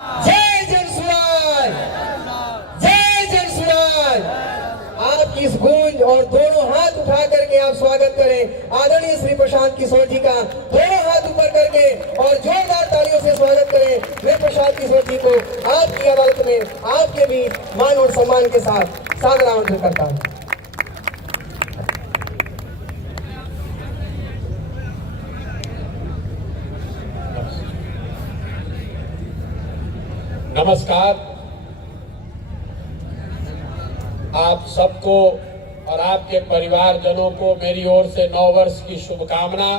जय जनसुराज, जय जनसुराज। आप इस गूंज और दोनों हाथ उठा करके आप स्वागत करें आदरणीय श्री प्रशांत किशोर जी का। दोनों हाथ ऊपर करके और जोरदार तालियों से स्वागत करें वे प्रशांत किशोर जी को। आपकी अदालत में आपके बीच मान और सम्मान के साथ सादर आमंत्रित करता हूँ। नमस्कार। आप सबको और आपके परिवारजनों को मेरी ओर से नव वर्ष की शुभकामना।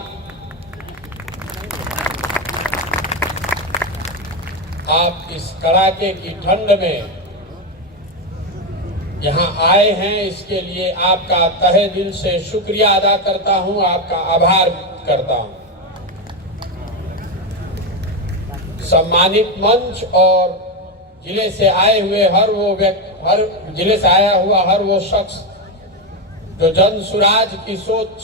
आप इस कड़ाके की ठंड में यहाँ आए हैं, इसके लिए आपका तहे दिल से शुक्रिया अदा करता हूँ, आपका आभार करता हूँ। सम्मानित मंच और जिले से आए हुए हर जिले से आया हुआ हर वो शख्स जो जन सुराज की सोच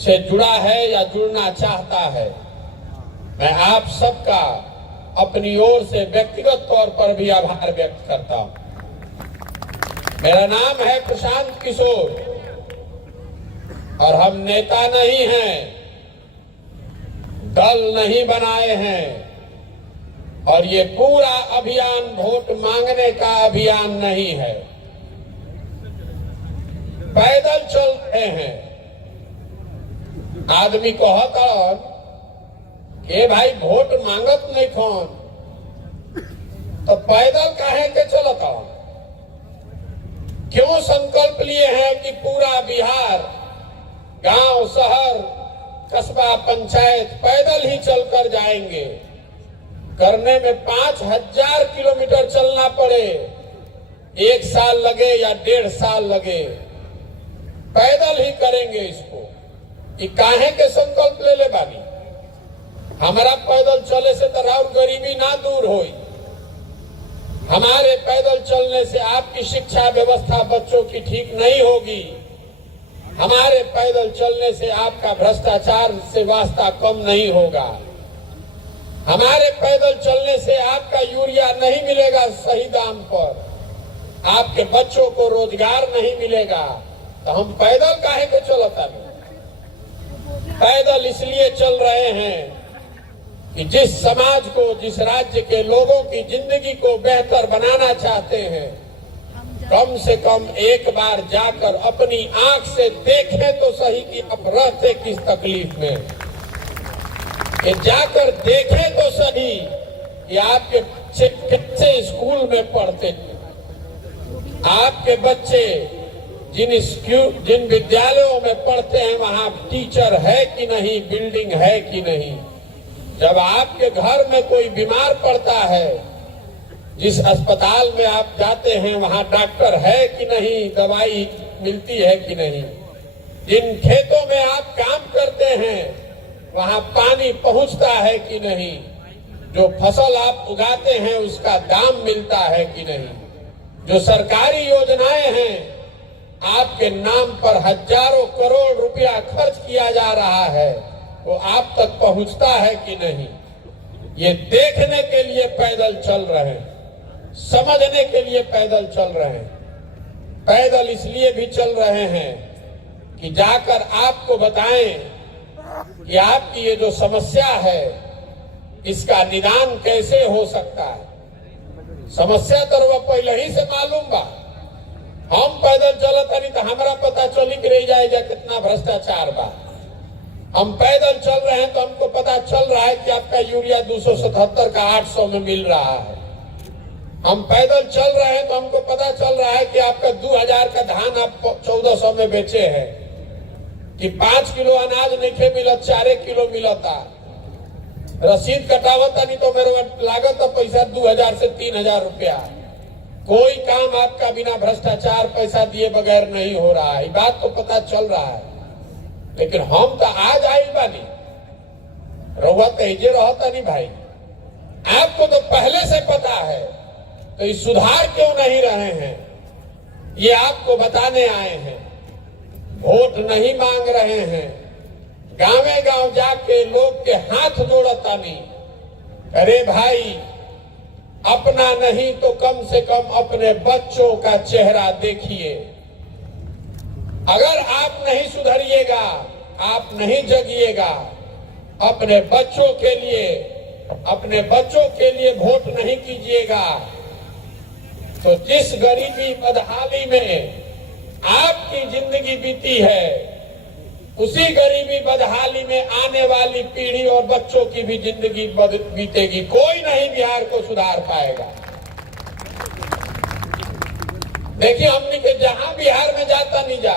से जुड़ा है या जुड़ना चाहता है, मैं आप सबका अपनी ओर से व्यक्तिगत तौर पर भी आभार व्यक्त करता हूं। मेरा नाम है प्रशांत किशोर और हम नेता नहीं हैं, दल नहीं बनाए हैं और ये पूरा अभियान वोट मांगने का अभियान नहीं है। पैदल चल रहे हैं। आदमी को हकड़ के भाई वोट मांगत नहीं कौन तो पैदल काहे के चलत। क्यों संकल्प लिए हैं कि पूरा बिहार, गांव, शहर, कस्बा, पंचायत पैदल ही चलकर जाएंगे। करने में 5000 किलोमीटर चलना पड़े, 1 साल लगे या 1.5 साल लगे, पैदल ही करेंगे इसको। ये काहे के संकल्प ले ले बानी। हमारा पैदल चले से तो राउर गरीबी ना दूर होई। हमारे पैदल चलने से आपकी शिक्षा व्यवस्था बच्चों की ठीक नहीं होगी। हमारे पैदल चलने से आपका भ्रष्टाचार से वास्ता कम नहीं होगा। हमारे पैदल चलने से आपका यूरिया नहीं मिलेगा सही दाम पर, आपके बच्चों को रोजगार नहीं मिलेगा। तो हम पैदल काहे के चलता नहीं। पैदल इसलिए चल रहे हैं कि जिस समाज को, जिस राज्य के लोगों की जिंदगी को बेहतर बनाना चाहते हैं, कम से कम एक बार जाकर अपनी आंख से देखें तो सही कि आप रहते किस तकलीफ में। कि जाकर देखें तो सही कि आपके बच्चे कैसे स्कूल में पढ़ते हैं। आपके बच्चे जिन विद्यालयों में पढ़ते हैं वहां टीचर है कि नहीं, बिल्डिंग है कि नहीं। जब आपके घर में कोई बीमार पड़ता है, जिस अस्पताल में आप जाते हैं वहां डॉक्टर है कि नहीं, दवाई मिलती है कि नहीं। जिन खेतों में आप काम करते हैं वहां पानी पहुंचता है कि नहीं। जो फसल आप उगाते हैं उसका दाम मिलता है कि नहीं। जो सरकारी योजनाएं हैं, आपके नाम पर हजारों करोड़ रुपया खर्च किया जा रहा है, वो आप तक पहुंचता है कि नहीं। ये देखने के लिए पैदल चल रहे हैं, समझने के लिए पैदल चल रहे हैं। पैदल इसलिए भी चल रहे हैं कि जाकर आपको बताएं कि आपकी ये जो समस्या है इसका निदान कैसे हो सकता है। समस्या तो वह पहले ही से मालूम बा। हम पैदल चलत नहीं तो हमारा पता चली कि रह जाएगा कितना भ्रष्टाचार बा। हम पैदल चल रहे हैं तो हमको पता चल रहा है कि आपका यूरिया 277 का 800 में मिल रहा है। हम पैदल चल रहे हैं तो हमको पता चल रहा है कि आपका 2000 का धान आप 1400 में बेचे हैं, कि 5 किलो अनाज नहीं मिलत, 4 किलो मिलता। रसीद कटावता नहीं तो मेरे लागत पैसा 2000 से 3000 रुपया। कोई काम आपका बिना भ्रष्टाचार पैसा दिए बगैर नहीं हो रहा है। ये बात तो पता चल रहा है। लेकिन हम तो आज आइल बानी, रउआ तेजे रहता नहीं भाई। आपको तो पहले से पता है, तो ये सुधार क्यों नहीं रहे हैं, ये आपको बताने आए हैं। वोट नहीं मांग रहे हैं, गांवे गांव जाके लोग के हाथ जोड़ता नहीं। अरे भाई, अपना नहीं तो कम से कम अपने बच्चों का चेहरा देखिए। अगर आप नहीं सुधरिएगा, आप नहीं जगिएगा, अपने बच्चों के लिए वोट नहीं कीजिएगा, तो जिस गरीबी बदहाली में आपकी जिंदगी बीती है, उसी गरीबी बदहाली में आने वाली पीढ़ी और बच्चों की भी जिंदगी बीतेगी। कोई नहीं बिहार को सुधार पाएगा। देखिए, हमने के जहां बिहार में जाता नहीं जा,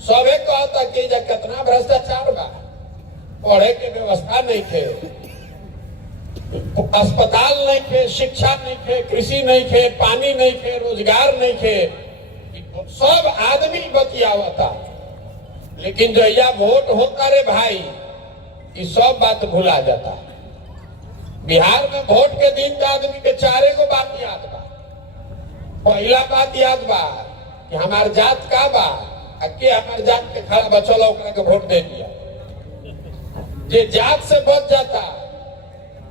सबे कहता कि जा कितना भ्रष्टाचार बा, पढ़े के व्यवस्था नहीं थे, अस्पताल नहीं थे, शिक्षा नहीं थे, कृषि नहीं थे, पानी नहीं थे, रोजगार नहीं थे, सब आदमी बतियावता। लेकिन जो यह वोट होता रे भाई, ये सब बात भुला जाता। बिहार में वोट के दिन का आदमी के चारे को बात याद बा। पहला बात याद बा कि हमार जात का बा, के हमार जात के खड़ा बचल ओकरा के वोट दे दिया। जे जात से बच जाता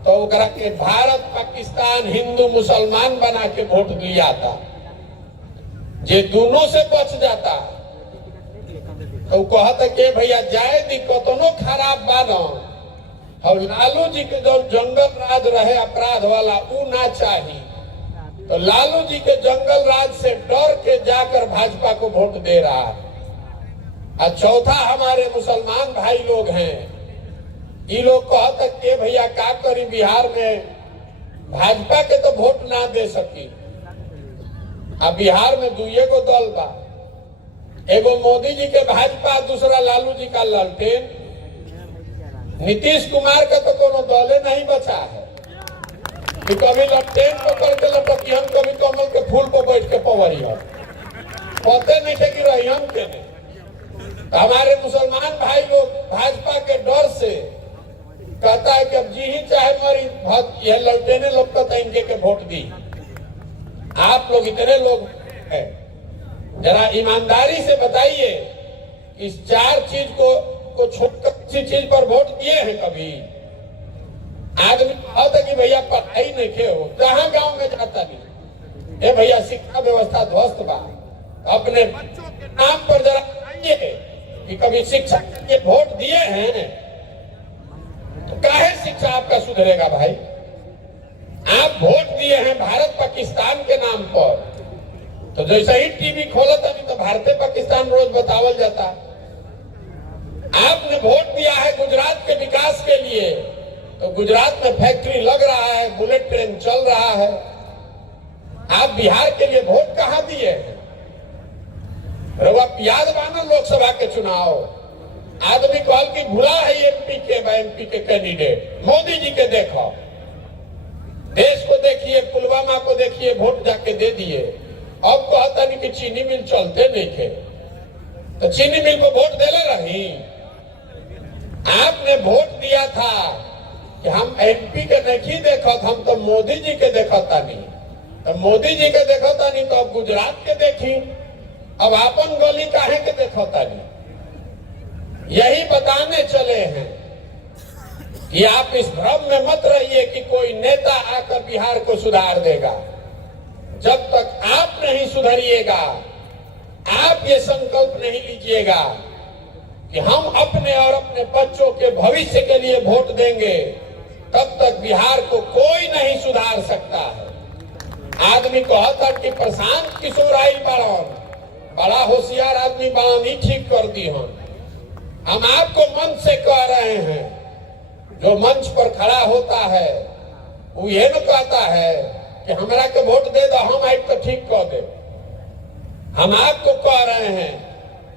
तो ओकरा के भारत पाकिस्तान हिंदू मुसलमान बना के वोट दिया था। जे दोनों से बच जाता तो कहता के भैया जाए दी कतनो खराब बानो, और लालू जी के जो जंगल राज रहे अपराध वाला ऊ ना चाहिए, तो लालू जी के जंगल राज से डर के जाकर भाजपा को वोट दे रहा है। और चौथा हमारे मुसलमान भाई लोग हैं, ये लोग कहते के भैया का करी, बिहार में भाजपा के तो वोट ना दे सकी। अब बिहार में दुए को दल बा, एगो मोदी जी के भाजपा, दूसरा लालू जी का लालटेन। नीतीश कुमार का तो कोनो दले नहीं बचा है कि कभी लालटेन पकड़ के लटकियन, कभी कमल के फूल पर बैठ के पवरियन, पते नहीं थे कि रहियन के नहीं। तो हमारे मुसलमान भाई लोग भाजपा के डर से कहता है कि अब जी ही चाहे मरी, यह लौटेने लोग कहता है इनके के वोट दी। आप लोग इतने लोग हैं, जरा ईमानदारी से बताइए, इस चार चीज को छोड़कर किसी चीज पर वोट दिए हैं कभी? आदमी कहता कि भैया पढ़ाई नहीं खे हो, जहां गांव में जाता नहीं, ए भैया शिक्षा व्यवस्था ध्वस्त बा। अपने बच्चों के नाम पर जरा बताइए कि कभी शिक्षा के लिए वोट दिए हैं? तो काहे शिक्षा आपका सुधरेगा भाई? आप वोट दिए हैं भारत पाकिस्तान के नाम पर, तो जैसे ही टीवी खोला था तो भारतीय पाकिस्तान रोज बतावल जाता। आपने वोट दिया है गुजरात के विकास के लिए, तो गुजरात में फैक्ट्री लग रहा है, बुलेट ट्रेन चल रहा है। आप बिहार के लिए वोट कहां दिए? याद मानो लोकसभा के चुनाव, आदमी कहल कि भुला है एमपी के कैंडिडेट मोदी जी के। देखो, देश को देखिए, पुलवामा को देखिए, वोट जाके दे दिए। अब कहता नहीं कि चीनी मिल चलते नहीं थे, तो चीनी मिल को वोट देले रही। आपने वोट दिया था कि हम एमपी के नहीं देखत, हम तो मोदी जी के देखता नहीं। तो मोदी जी के देखता नहीं तो अब गुजरात के देखी, अब आपन गली काहे के देखता नहीं। यही बताने चले हैं कि आप इस भ्रम में मत रहिए कि कोई नेता आकर बिहार को सुधार देगा। जब तक आप नहीं सुधरिएगा, आप ये संकल्प नहीं लीजिएगा कि हम अपने और अपने बच्चों के भविष्य के लिए वोट देंगे, तब तक बिहार को कोई नहीं सुधार सकता है। आदमी कहता कि प्रशांत किशोर आई बाड़न, बड़ा होशियार आदमी बाड़न, ही ठीक कर दी। हम आपको मंच से कह रहे हैं, जो मंच पर खड़ा होता है वो ये न कहता है कि हमरा के वोट दे दो, हम आई तो ठीक कर दे। हम आपको कह रहे हैं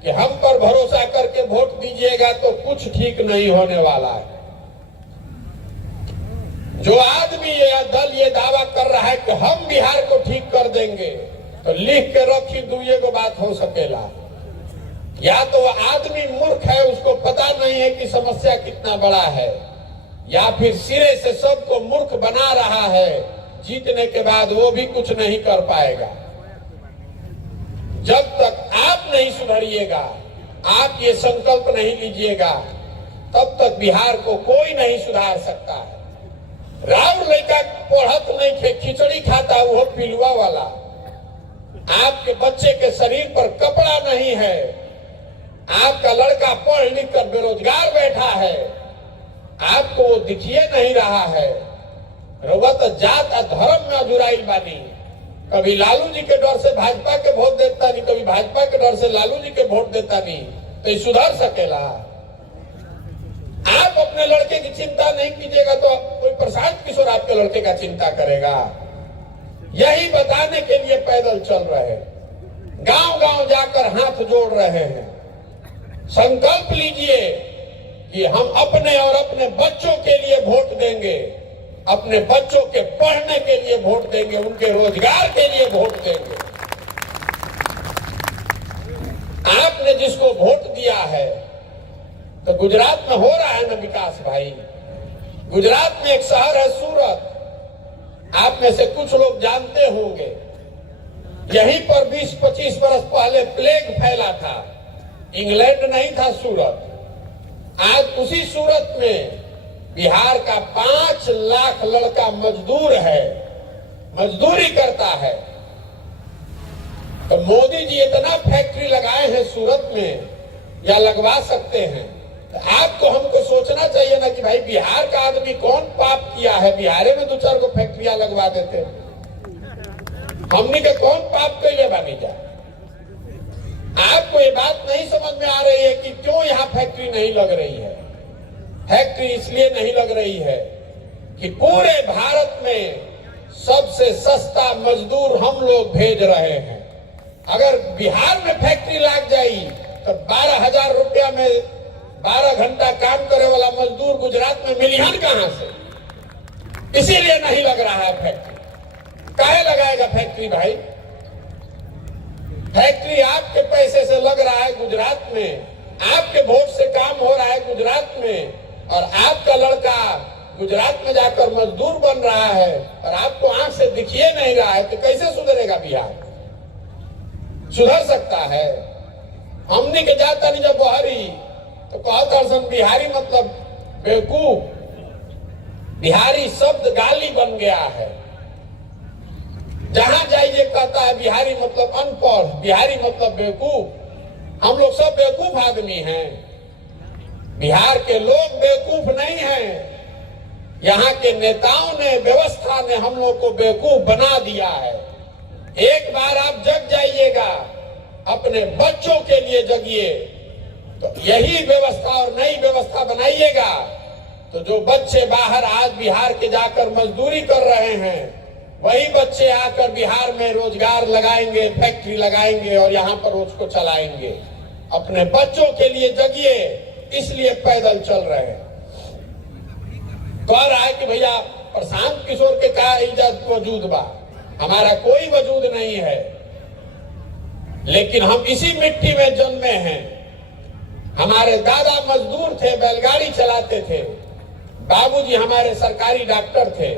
कि हम पर भरोसा करके वोट दीजिएगा तो कुछ ठीक नहीं होने वाला है। जो आदमी या दल ये दावा कर रहा है कि हम बिहार को ठीक कर देंगे, तो लिख के रखी दुए को बात हो सकेला। या तो आदमी मूर्ख है, उसको पता नहीं है कि समस्या कितना बड़ा है, या फिर सिरे से सबको मूर्ख बना रहा है, जीतने के बाद वो भी कुछ नहीं कर पाएगा। जब तक आप नहीं सुधरिएगा, आप ये संकल्प नहीं लीजिएगा, तब तक बिहार को कोई नहीं सुधार सकता है। राउर लड़का पढ़त नहीं थे, खिचड़ी खाता वो पिलुआ वाला। आपके बच्चे के शरीर पर कपड़ा नहीं है, आपका लड़का पढ़ लिख कर बेरोजगार बैठा है, आपको वो दिखिए नहीं रहा है। रउआ तो जात और धर्म में अजुराइल बानी। कभी लालू जी के डर से भाजपा के वोट देता नहीं, कभी भाजपा के डर से लालू जी के वोट देता नहीं, तो ये सुधर सकेला? आप अपने लड़के की चिंता नहीं कीजिएगा तो कोई प्रशांत किशोर आपके लड़के का चिंता करेगा? यही बताने के लिए पैदल चल रहे हैं, गांव गांव जाकर हाथ जोड़ रहे हैं। संकल्प लीजिए कि हम अपने और अपने बच्चों के लिए वोट देंगे, अपने बच्चों के पढ़ने के लिए वोट देंगे, उनके रोजगार के लिए वोट देंगे। आपने जिसको वोट दिया है, तो गुजरात में हो रहा है ना विकास भाई। गुजरात में एक शहर है सूरत, आप में से कुछ लोग जानते होंगे। यहीं पर 20-25 वर्ष पहले प्लेग फैला था। इंग्लैंड नहीं था सूरत। आज उसी सूरत में बिहार का 5 लाख लड़का मजदूर है, मजदूरी करता है। तो मोदी जी इतना फैक्ट्री लगाए हैं सूरत में, या लगवा सकते हैं। तो आपको हमको सोचना चाहिए ना कि भाई बिहार का आदमी कौन पाप किया है, बिहारे में 2-4 को फैक्ट्रियां लगवा देते। हमने के कौन पाप कैले बानी जा? आपको ये बात नहीं समझ में आ रही है कि क्यों यहाँ फैक्ट्री नहीं लग रही है। फैक्ट्री इसलिए नहीं लग रही है कि पूरे भारत में सबसे सस्ता मजदूर हम लोग भेज रहे हैं। अगर बिहार में फैक्ट्री लग जाए तो 12,000 रुपया में 12 घंटा काम करे वाला मजदूर गुजरात में मिलियन कहां से? इसीलिए नहीं लग रहा है फैक्ट्री। काहे लगाएगा फैक्ट्री भाई? फैक्ट्री आपके पैसे से लग रहा है गुजरात में, आपके वोट से काम हो रहा है गुजरात में, और आपका लड़का गुजरात में जाकर मजदूर बन रहा है और आपको आंख से दिखिए नहीं रहा है। तो कैसे सुधरेगा बिहार? सुधर सकता है? हमने के जाता नहीं जब बहरी तो कहता बिहारी मतलब बेवकूफ। बिहारी शब्द गाली बन गया है। जहां जाइए कहता है बिहारी मतलब अनपढ़, बिहारी मतलब बेवकूफ। हम लोग सब बेवकूफ आदमी हैं। बिहार के लोग बेवकूफ नहीं हैं। यहाँ के नेताओं ने, व्यवस्था ने हम लोग को बेवकूफ बना दिया है। एक बार आप जग जाइएगा, अपने बच्चों के लिए जगिए, तो यही व्यवस्था और नई व्यवस्था बनाइएगा। तो जो बच्चे बाहर आज बिहार के जाकर मजदूरी कर रहे हैं, वही बच्चे आकर बिहार में रोजगार लगाएंगे, फैक्ट्री लगाएंगे और यहाँ पर उसको चलाएंगे। अपने बच्चों के लिए जगिए, इसलिए पैदल चल रहे हैं। कह रहा है कि भैया प्रशांत किशोर के क्या इज्जत वजूद बा? हमारा कोई वजूद नहीं है, लेकिन हम इसी मिट्टी में जन्मे हैं। हमारे दादा मजदूर थे, बैलगाड़ी चलाते थे। बाबूजी हमारे सरकारी डॉक्टर थे,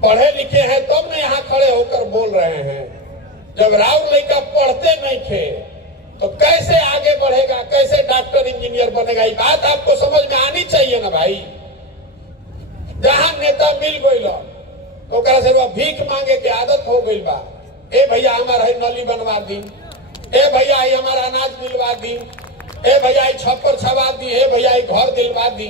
पढ़े लिखे हैं, तब न यहाँ खड़े होकर बोल रहे हैं। जब राउर लड़का पढ़ते नहीं थे तो कैसे आगे बढ़ेगा, कैसे डॉक्टर इंजीनियर बनेगा? ये बात आपको समझ में आनी चाहिए ना भाई। जहां नेता मिल गई तो से वह भीख मांगे के आदत हो गई बा। ए भैया हमारा नली बनवा दी, ए भैया हमारा अनाज दिलवा दी, ए भैया छप्पर छवा दी, ए भैया घर दिलवा दी।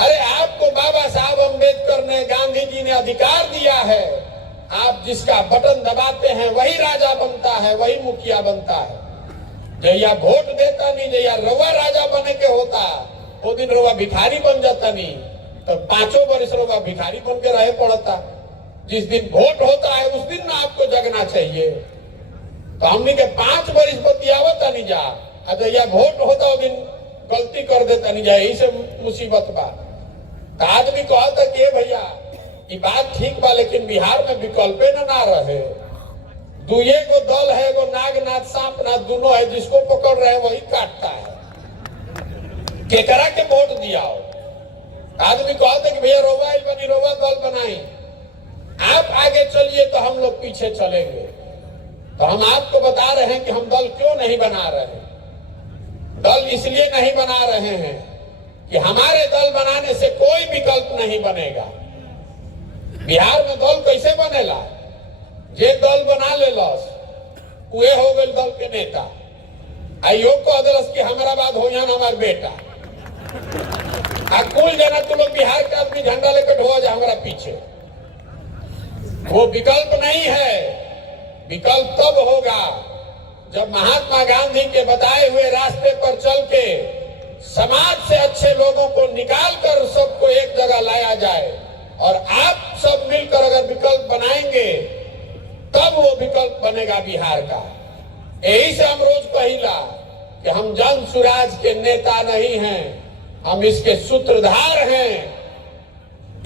अरे आपको बाबा साहब अम्बेडकर ने, गांधी जी ने अधिकार दिया है। आप जिसका बटन दबाते हैं वही राजा बनता है, वही मुखिया बनता है। जैया वोट देता नहीं, जैया रवा राजा बने के होता, वो दिन रवा भिखारी बन जाता नहीं। तो 5 वर्ष रवा भिखारी बन के रहे पड़ता। जिस दिन वोट होता है उस दिन ना आपको जगना चाहिए। तो हमने के 5 वर्ष बतियावता नहीं जा, जैया वोट होता वो दिन गलती कर देता नहीं जाए। यही से मुसीबत बा। तो आदमी कहता कि भैया ये बात ठीक बा, लेकिन बिहार में विकल्पे ना रहे। दुए को दल है, एगो नागनाथ सांपनाथ दोनों है, जिसको पकड़ रहे वही काटता है। केकरा के वोट दिया हो? आदमी कहते कि भैया रोवा बनी, रोवा दल बनाई, आप आगे चलिए तो हम लोग पीछे चलेंगे। तो हम आपको बता रहे हैं कि हम दल क्यों नहीं बना रहे हैं। दल इसलिए नहीं बना रहे हैं कि हमारे दल बनाने से कोई विकल्प नहीं बनेगा। बिहार में दल कैसे बनेला? जे दल बना लेलस उहे हो गए दल के नेता। आइयो कह दिलस कि हमारा बाद हो जाना हमार बेटा। आ कुल जना तुम लोग बिहार के आदमी झंडा लेकर ढो जा हमारा पीछे। वो विकल्प नहीं है। विकल्प तब होगा जब महात्मा गांधी के बताए हुए रास्ते पर चल के समाज से अच्छे लोगों को निकाल कर सबको एक जगह लाया जाए और आप सब मिलकर अगर विकल्प बनाएंगे तब वो विकल्प बनेगा बिहार का। यही से हम रोज कहिला कि हम जन सुराज के नेता नहीं हैं, हम इसके सूत्रधार हैं,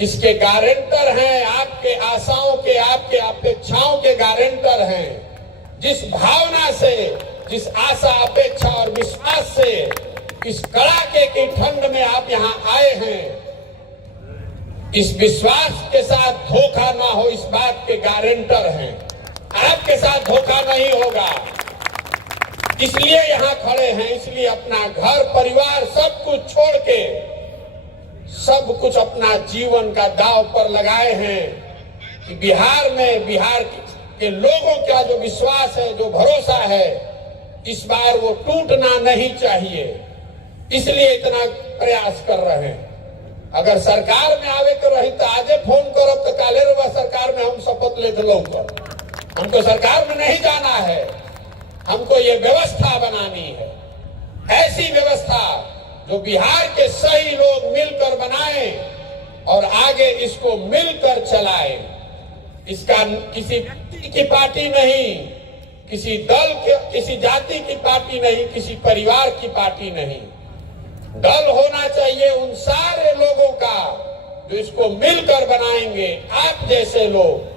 इसके गारंटर हैं, आपके आशाओं के, आपके अपेक्षाओं के गारंटर हैं। जिस भावना से, जिस आशा, अपेक्षा और विश्वास से इस कड़ाके की ठंड में आप यहाँ आए हैं, इस विश्वास के साथ धोखा ना हो इस बात के गारंटर हैं। आपके साथ धोखा नहीं होगा, इसलिए यहाँ खड़े हैं। इसलिए अपना घर परिवार सब कुछ छोड़ के, सब कुछ अपना जीवन का दांव पर लगाए हैं कि बिहार में, बिहार के लोगों का जो विश्वास है, जो भरोसा है, इस बार वो टूटना नहीं चाहिए। इसलिए इतना प्रयास कर रहे हैं। अगर सरकार में आवे के रही तो आजे फोन करो तो काले रुआ सरकार में हम शपथ ले लो। हमको सरकार में नहीं जाना है, हमको ये व्यवस्था बनानी है। ऐसी व्यवस्था जो बिहार के सही लोग मिलकर बनाएं और आगे इसको मिलकर चलाएं। इसका किसी की पार्टी नहीं, किसी दल के, किसी जाति की पार्टी नहीं, किसी परिवार की पार्टी नहीं। दल होना चाहिए उन सारे लोगों का जो इसको मिलकर बनाएंगे। आप जैसे लोग,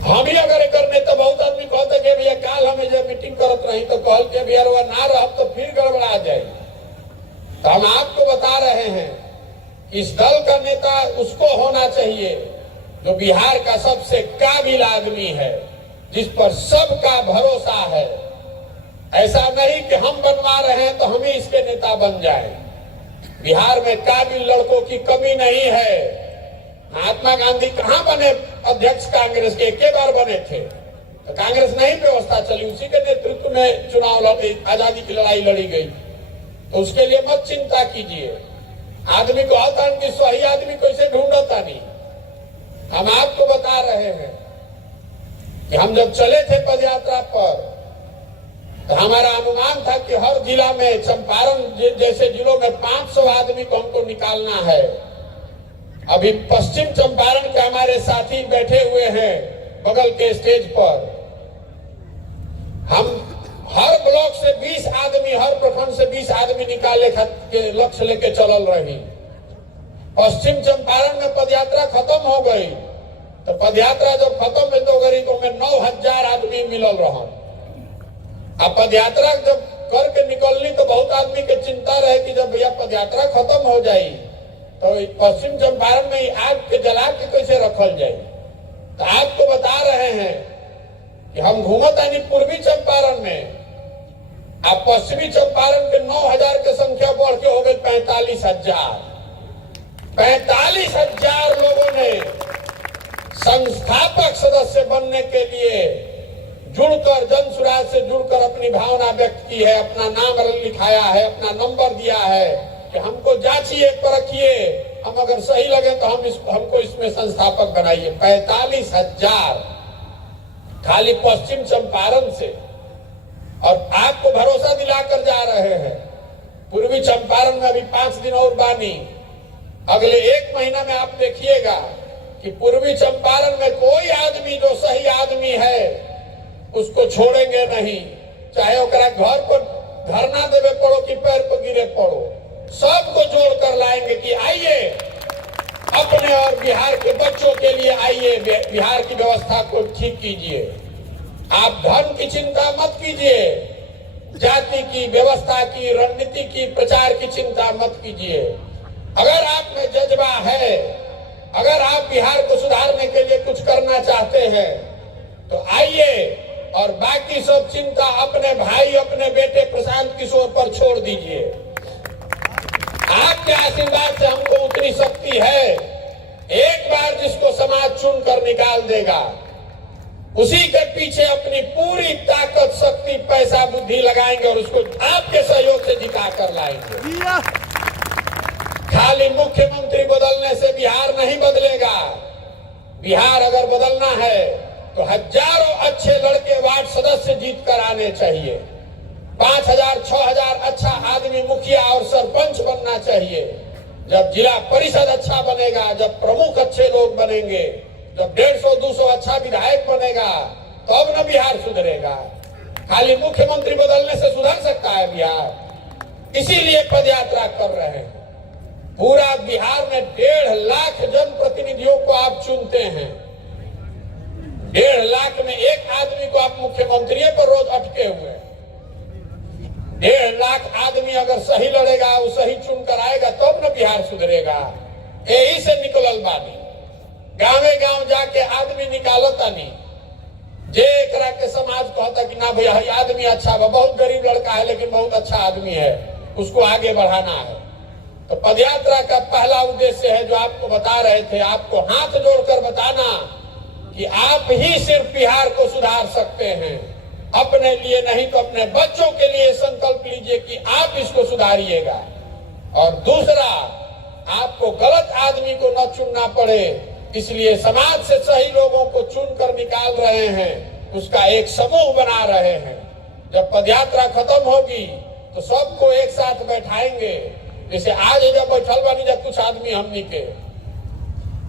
हम ही अगर करने तो बहुत आदमी कहते कि भैया काल हमें जब मीटिंग करत रही तो कहल के भैया वो ना रह तो फिर गड़बड़ा जाए। तो हम आपको बता रहे हैं इस दल का नेता उसको होना चाहिए जो बिहार का सबसे काबिल आदमी है, जिस पर सबका भरोसा है। ऐसा नहीं कि हम बनवा रहे हैं तो हम ही इसके नेता बन जाएं। बिहार में काबिल लड़कों की कमी नहीं है। महात्मा गांधी कहां बने अध्यक्ष कांग्रेस के? एक बार बने थे तो कांग्रेस नहीं व्यवस्था चली, उसी के नेतृत्व में चुनाव आजादी की लड़ाई लड़ी गई। तो उसके लिए मत चिंता कीजिए। आदमी को आता कि सही आदमी कैसे ढूंढता नहीं। हम आपको बता रहे हैं कि हम जब चले थे पदयात्रा पर तो हमारा अनुमान था कि हर जिला में, चंपारण जैसे जिलों में 500 आदमी को हमको निकालना है। अभी पश्चिम चंपारण के हमारे साथी बैठे हुए हैं बगल के स्टेज पर। हम हर ब्लॉक से 20 आदमी, हर प्रखंड से 20 आदमी निकाले के लक्ष्य लेके चलल रही। पश्चिम चंपारण में पदयात्रा खत्म हो गई तो पदयात्रा जब खत्म हुई तो गरीबों में 9000 आदमी मिलल रहा। अब पदयात्रा जब करके निकलनी तो बहुत आदमी के चिंता रहे कि जब भैया पदयात्रा खत्म हो जाए तो पश्चिम चंपारण में आग के जला के कैसे रखल जाए। तो आपको बता रहे हैं कि हम घूमत आनी पूर्वी चंपारण में, अब पश्चिमी चंपारण के 9000 की संख्या बढ़ के हो गई 45,000। 45,000 लोगों ने संस्थापक सदस्य बनने के लिए जुड़कर, जन सुराज से जुड़कर अपनी भावना व्यक्त की है, अपना नाम लिखाया है, अपना नंबर दिया है कि हमको जांचिए, परखिए, हम अगर सही लगे तो हमको इसमें संस्थापक बनाइए। 45,000 खाली पश्चिम चंपारण से। और आपको भरोसा दिलाकर जा रहे हैं पूर्वी चंपारण में अभी 5 दिन और बानी। अगले 1 महीना में आप देखिएगा कि पूर्वी चंपारण में कोई आदमी जो सही आदमी है उसको छोड़ेंगे नहीं। चाहे ओकरा घर पर धरना देवे पड़ो कि पैर पर गिरे पड़ो, सबको जोड़ कर लाएंगे कि आइए अपने और बिहार के बच्चों के लिए आइए, बिहार की व्यवस्था को ठीक कीजिए। आप धर्म की चिंता मत कीजिए, जाति की, व्यवस्था की, रणनीति की, प्रचार की चिंता मत कीजिए। अगर आप में जज्बा है, अगर आप बिहार को सुधारने के लिए कुछ करना चाहते हैं तो आइए और बाकी सब चिंता अपने भाई, अपने बेटे प्रशांत किशोर पर छोड़ दीजिए। आपके आशीर्वाद से हमको उतनी शक्ति है एक बार जिसको समाज चुनकर निकाल देगा, उसी के पीछे अपनी पूरी ताकत, शक्ति, पैसा, बुद्धि लगाएंगे और उसको आपके सहयोग से जिता कर लाएंगे। खाली मुख्यमंत्री बदलने से बिहार नहीं बदलेगा। बिहार अगर बदलना है तो हजारों अच्छे लड़के वार्ड सदस्य जीत कर आने चाहिए। 5,000, 6,000 अच्छा आदमी मुखिया और सरपंच बनना चाहिए। जब जिला परिषद अच्छा बनेगा, जब प्रमुख अच्छे लोग बनेंगे, जब 150-200 अच्छा विधायक बनेगा, तब न बिहार सुधरेगा। खाली मुख्यमंत्री बदलने से सुधर सकता है बिहार? इसीलिए पदयात्रा कर रहे हैं। पूरा बिहार में 1.5 लाख जनप्रतिनिधियों को आप चुनते हैं। 1.5 लाख में एक आदमी को आप मुख्यमंत्री पर रोज अटके हुए। 1.5 लाख आदमी अगर सही लड़ेगा, वो सही चुनकर आएगा, तब न बिहार सुधरेगा। यही से निकलल बानी। गांवे गांव जाके आदमी निकालता नहीं। जे एकरा के समाज कहता कि ना भैया ये आदमी अच्छा है, बहुत गरीब लड़का है लेकिन बहुत अच्छा आदमी है, उसको आगे बढ़ाना है। तो पदयात्रा का पहला उद्देश्य है जो आपको बता रहे थे, आपको हाथ जोड़कर बताना कि आप ही सिर्फ बिहार को सुधार सकते हैं। अपने लिए नहीं तो अपने बच्चों के लिए संकल्प लीजिए कि आप इसको सुधारिएगा। और दूसरा, आपको गलत आदमी को न चुनना पड़े, इसलिए समाज से सही लोगों को चुनकर निकाल रहे हैं, उसका एक समूह बना रहे हैं। जब पदयात्रा खत्म होगी तो सबको एक साथ बैठाएंगे। जैसे आज जब बैठल बानी, जब कुछ आदमी हमनी के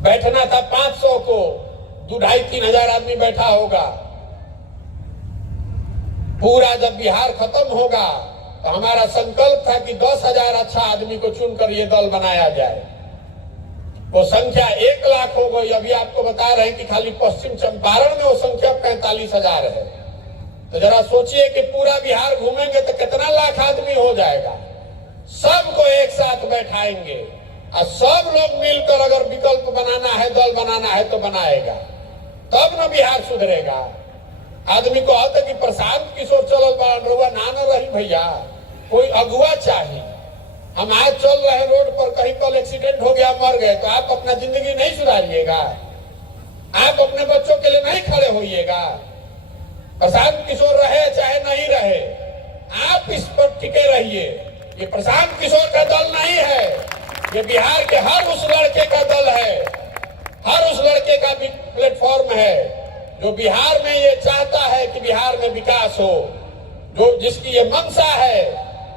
बैठना था 500 को, 2,500-3 हजार आदमी बैठा होगा। पूरा जब बिहार खत्म होगा तो हमारा संकल्प था कि 10,000 अच्छा आदमी को चुनकर ये दल बनाया जाए। वो संख्या 1 लाख हो गई। अभी आपको बता रहे हैं कि खाली पश्चिम चंपारण में वो संख्या 45,000 है। तो जरा सोचिए कि पूरा बिहार घूमेंगे तो कितना लाख आदमी हो जाएगा। सबको एक साथ बैठाएंगे और सब लोग मिलकर अगर विकल्प बनाना है, दल बनाना है तो बनाएगा, तब न बिहार सुधरेगा। आदमी को आता कि प्रशांत किशोर चलल बड़ा ना रही भैया, कोई अगुआ चाहिए। हम आज चल रहे रोड पर, कहीं कल एक्सीडेंट हो गया, मर गए, तो आप अपना जिंदगी नहीं सुधारिएगा? आप अपने बच्चों के लिए नहीं खड़े होइएगा? प्रशांत किशोर रहे चाहे नहीं रहे, आप इस पर टिके रहिए। ये प्रशांत किशोर का दल नहीं है, ये बिहार के हर उस लड़के का दल है, हर उस लड़के का प्लेटफॉर्म है जो बिहार में ये चाहता है कि बिहार में विकास हो, जो जिसकी ये मंशा है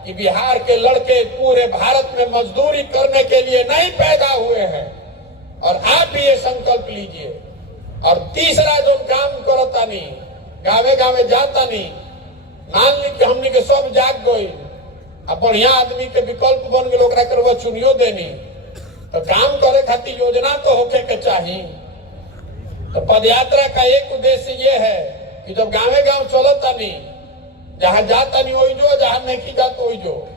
कि बिहार के लड़के पूरे भारत में मजदूरी करने के लिए नहीं पैदा हुए हैं। और आप भी ये संकल्प लीजिए। और तीसरा जो काम करता नहीं, गावे गावे जाता नहीं, मान ली कि हमने के सब जाग गई, अब बढ़िया आदमी के विकल्प बन गए, ओकरा करवा चुनियो देनी, तो काम करे खातिर योजना तो होके के चाहिए। तो पदयात्रा का एक उद्देश्य ये है कि जब गावे गांव चलता नहीं, जहां जाता नहीं वही जो, जहां नहीं की जाता वही जो।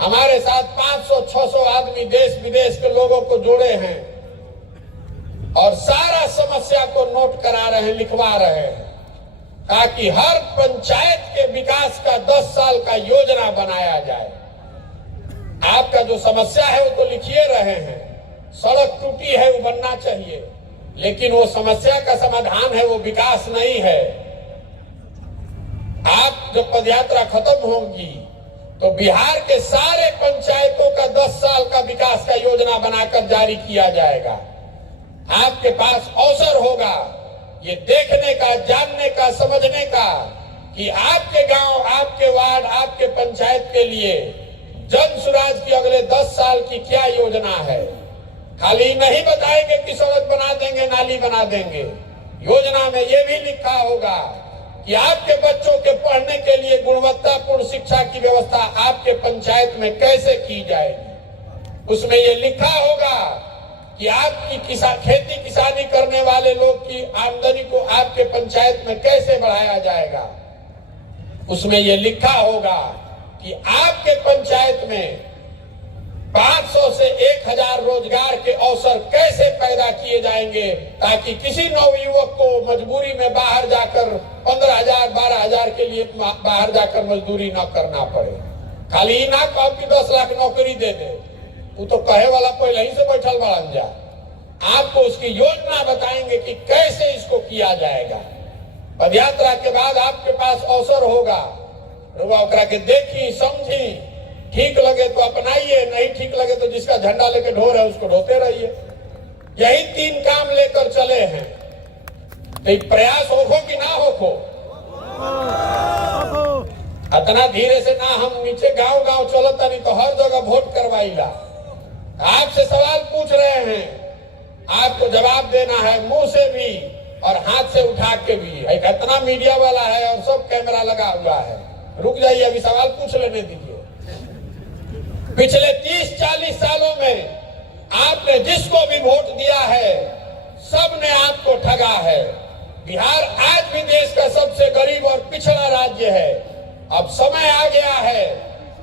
हमारे साथ 500-600 आदमी देश विदेश के लोगों को जोड़े हैं और सारा समस्या को नोट करा रहे हैं, लिखवा रहे हैं, ताकि हर पंचायत के विकास का 10 साल का योजना बनाया जाए। आपका जो समस्या है वो तो लिखिए रहे हैं, सड़क टूटी है वो बनना चाहिए, लेकिन वो समस्या का समाधान है, वो विकास नहीं है। आप जब पदयात्रा खत्म होगी तो बिहार के सारे पंचायतों का 10 साल का विकास का योजना बनाकर जारी किया जाएगा। आपके पास अवसर होगा ये देखने का, जानने का, समझने का कि आपके गांव, आपके वार्ड, आपके पंचायत के लिए जन सुराज की अगले 10 साल की क्या योजना है। खाली नहीं बताएंगे कि सड़क बना देंगे, नाली बना देंगे। योजना में ये भी लिखा होगा कि आपके बच्चों के पढ़ने के लिए गुणवत्तापूर्ण शिक्षा की व्यवस्था आपके पंचायत में कैसे की जाएगी। उसमें ये लिखा होगा कि आपकी खेती किसानी करने वाले लोग की आमदनी को आपके पंचायत में कैसे बढ़ाया जाएगा। उसमें ये लिखा होगा कि आपके पंचायत में 500 से 1,000 रोजगार के अवसर कैसे पैदा किए जाएंगे, ताकि किसी नवयुवक को मजबूरी में बाहर जाकर 15,000, 12,000 के लिए बाहर जाकर मजदूरी न करना पड़े। खाली ना कहो कि 10 लाख नौकरी दे दे, वो तो कहे वाला पहले ही से बैठल बड़न जा। आपको उसकी योजना बताएंगे कि कैसे इसको किया जाएगा। पदयात्रा के बाद आपके पास अवसर होगा, ओकरा के देखी समझी, ठीक लगे तो अपनाइए, नहीं ठीक लगे तो जिसका झंडा लेके ढो रहे उसको ढोते रहिए। यही 3 काम लेकर चले हैं। तो प्रयास होखो कि ना होखो, इतना धीरे से ना हम नीचे गांव गांव चलता नहीं तो हर जगह वोट करवाईला। आपसे सवाल पूछ रहे हैं, आपको जवाब देना है मुंह से भी और हाथ से उठा के भी। इतना मीडिया वाला है और सब कैमरा लगा हुआ है, रुक जाइए अभी सवाल पूछ लेने दीजिए। पिछले 30-40 सालों में आपने जिसको भी वोट दिया है सबने आपको ठगा है। बिहार आज भी देश का सबसे गरीब और पिछड़ा राज्य है। अब समय आ गया है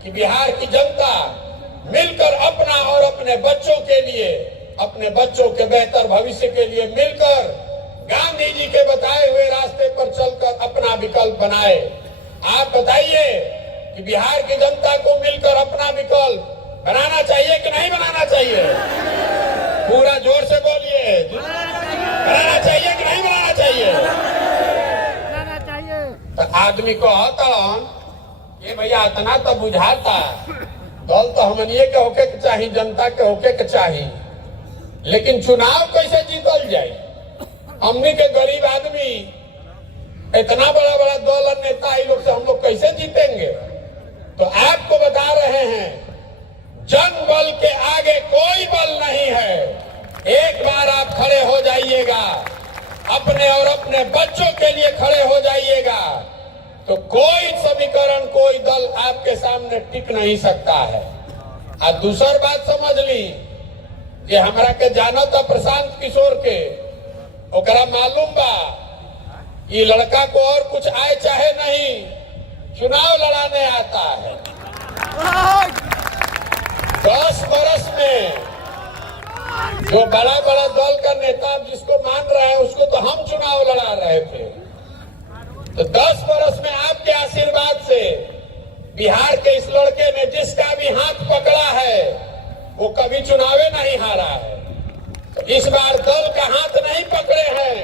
कि बिहार की जनता मिलकर अपना और अपने बच्चों के लिए, अपने बच्चों के बेहतर भविष्य के लिए मिलकर गांधी जी के बताए हुए रास्ते पर चलकर अपना विकल्प बनाए। आप बताइए कि बिहार की जनता को मिलकर अपना विकल्प बनाना चाहिए कि नहीं बनाना चाहिए? पूरा जोर से बोलिए, बनाना चाहिए कि नहीं बनाना चाहिए? बनाना चाहिए। तो आदमी को हतन ये भैया इतना तो बुझाता, दल तो हमनिए के होके के चाहिए, जनता के होके के चाहिए, लेकिन चुनाव कैसे जीतल जाए? हमनी के गरीब आदमी इतना बड़ा बड़ा दल और नेता ये लोग से हम लोग कैसे जीतेंगे? तो आपको बता रहे हैं, जन बल के आगे कोई बल नहीं है। एक बार आप खड़े हो जाइएगा, अपने और अपने बच्चों के लिए खड़े हो जाइएगा, तो कोई समीकरण, कोई दल आपके सामने टिक नहीं सकता है। और दूसरी बात समझ ली कि हमरा के जानो तो प्रशांत किशोर के, ओकरा मालूम बा ये लड़का को और कुछ आए चाहे नहीं, चुनाव लड़ाने आता है। 10 बरस में जो बड़ा बड़ा दल का नेता जिसको मान रहे हैं उसको तो हम चुनाव लड़ा रहे थे। तो 10 बरस में आपके आशीर्वाद से बिहार के इस लड़के ने जिसका भी हाथ पकड़ा है वो कभी चुनावे नहीं हारा है। तो इस बार दल का हाथ नहीं पकड़े हैं,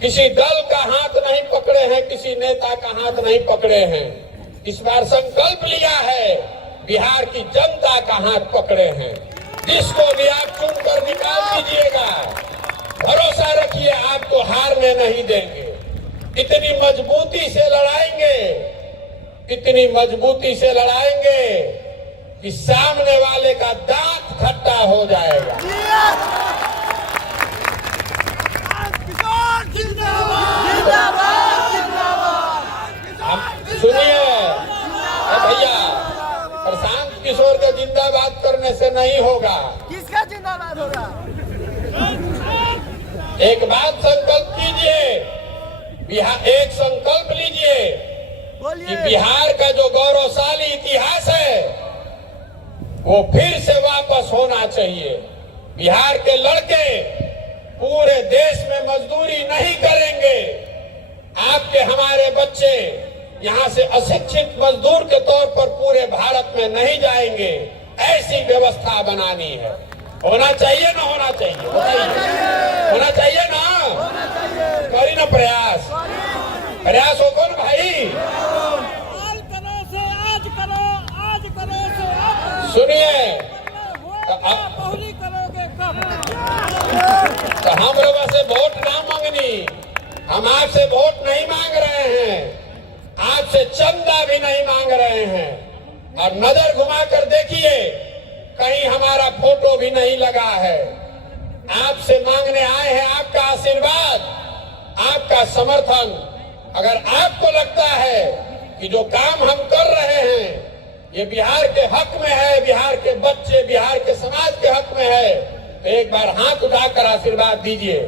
किसी दल का हाथ नहीं पकड़े हैं, किसी नेता का हाथ नहीं पकड़े हैं। इस बार संकल्प लिया है, बिहार की जनता का हाथ पकड़े हैं। जिसको भी आप चुनकर निकाल दीजिएगा, भरोसा रखिए आपको हारने नहीं देंगे। इतनी मजबूती से लड़ाएंगे, इतनी मजबूती से लड़ाएंगे कि सामने वाले का दांत खट्टा हो जाएगा। सुनिए भैया, प्रशांत किशोर के जिंदाबाद करने से नहीं होगा। किसका जिंदाबाद होगा? एक बात संकल्प कीजिए, बिहार एक संकल्प लीजिए कि बिहार का जो गौरवशाली इतिहास है वो फिर से वापस होना चाहिए। बिहार के लड़के पूरे देश में मजदूरी नहीं करेंगे। आपके हमारे बच्चे यहाँ से अशिक्षित मजदूर के तौर पर पूरे भारत में नहीं जाएंगे। ऐसी व्यवस्था बनानी है। होना चाहिए ना होना चाहिए? होना चाहिए ना? करी ना प्रयास, प्रयास हो कौन भाई? आज करो से आज करो, आज करो से आज। सुनिए, बहुली करोगे कब? तो हम लोगों से वोट ना मांगनी, हम आपसे वोट नहीं मांग रहे हैं, आपसे चंदा भी नहीं मांग रहे हैं। और नजर घुमाकर देखिए, कहीं हमारा फोटो भी नहीं लगा है। आपसे मांगने आए हैं आपका आशीर्वाद, आपका समर्थन। अगर आपको लगता है कि जो काम हम कर रहे हैं ये बिहार के हक में है, बिहार के बच्चे, बिहार के समाज के हक में है, तो एक बार हाथ उठाकर आशीर्वाद दीजिए,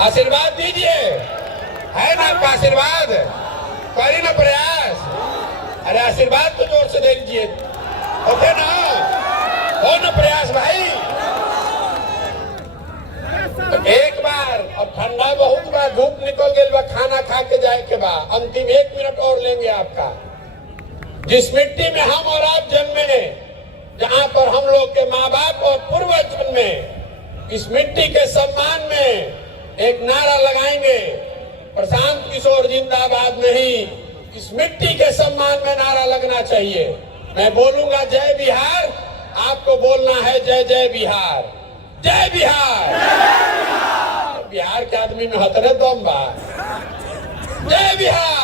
आशीर्वाद दीजिए। है ना आपका आशीर्वाद? करिए ना प्रयास। अरे आशीर्वाद तो जोर से दे दीजिए, ओके ना? हो ना प्रयास भाई? तो एक बार, अब ठंडा बहुत बा, धूप निकल गई बा, खाना खा के जाए के बा, अंतिम 1 मिनट और लेंगे आपका। जिस मिट्टी में हम और आप जन्मे, जहां पर हम लोग के माँ बाप और पूर्वज जन्मे, इस मिट्टी के सम्मान में एक नारा लगाएंगे, प्रशांत किशोर जिंदाबाद नहीं, इस मिट्टी के सम्मान में नारा लगना चाहिए। मैं बोलूंगा जय बिहार, आपको बोलना है जय जय बिहार, जय बिहार। बिहार के आदमी में हतरे दम बा। जय बिहार।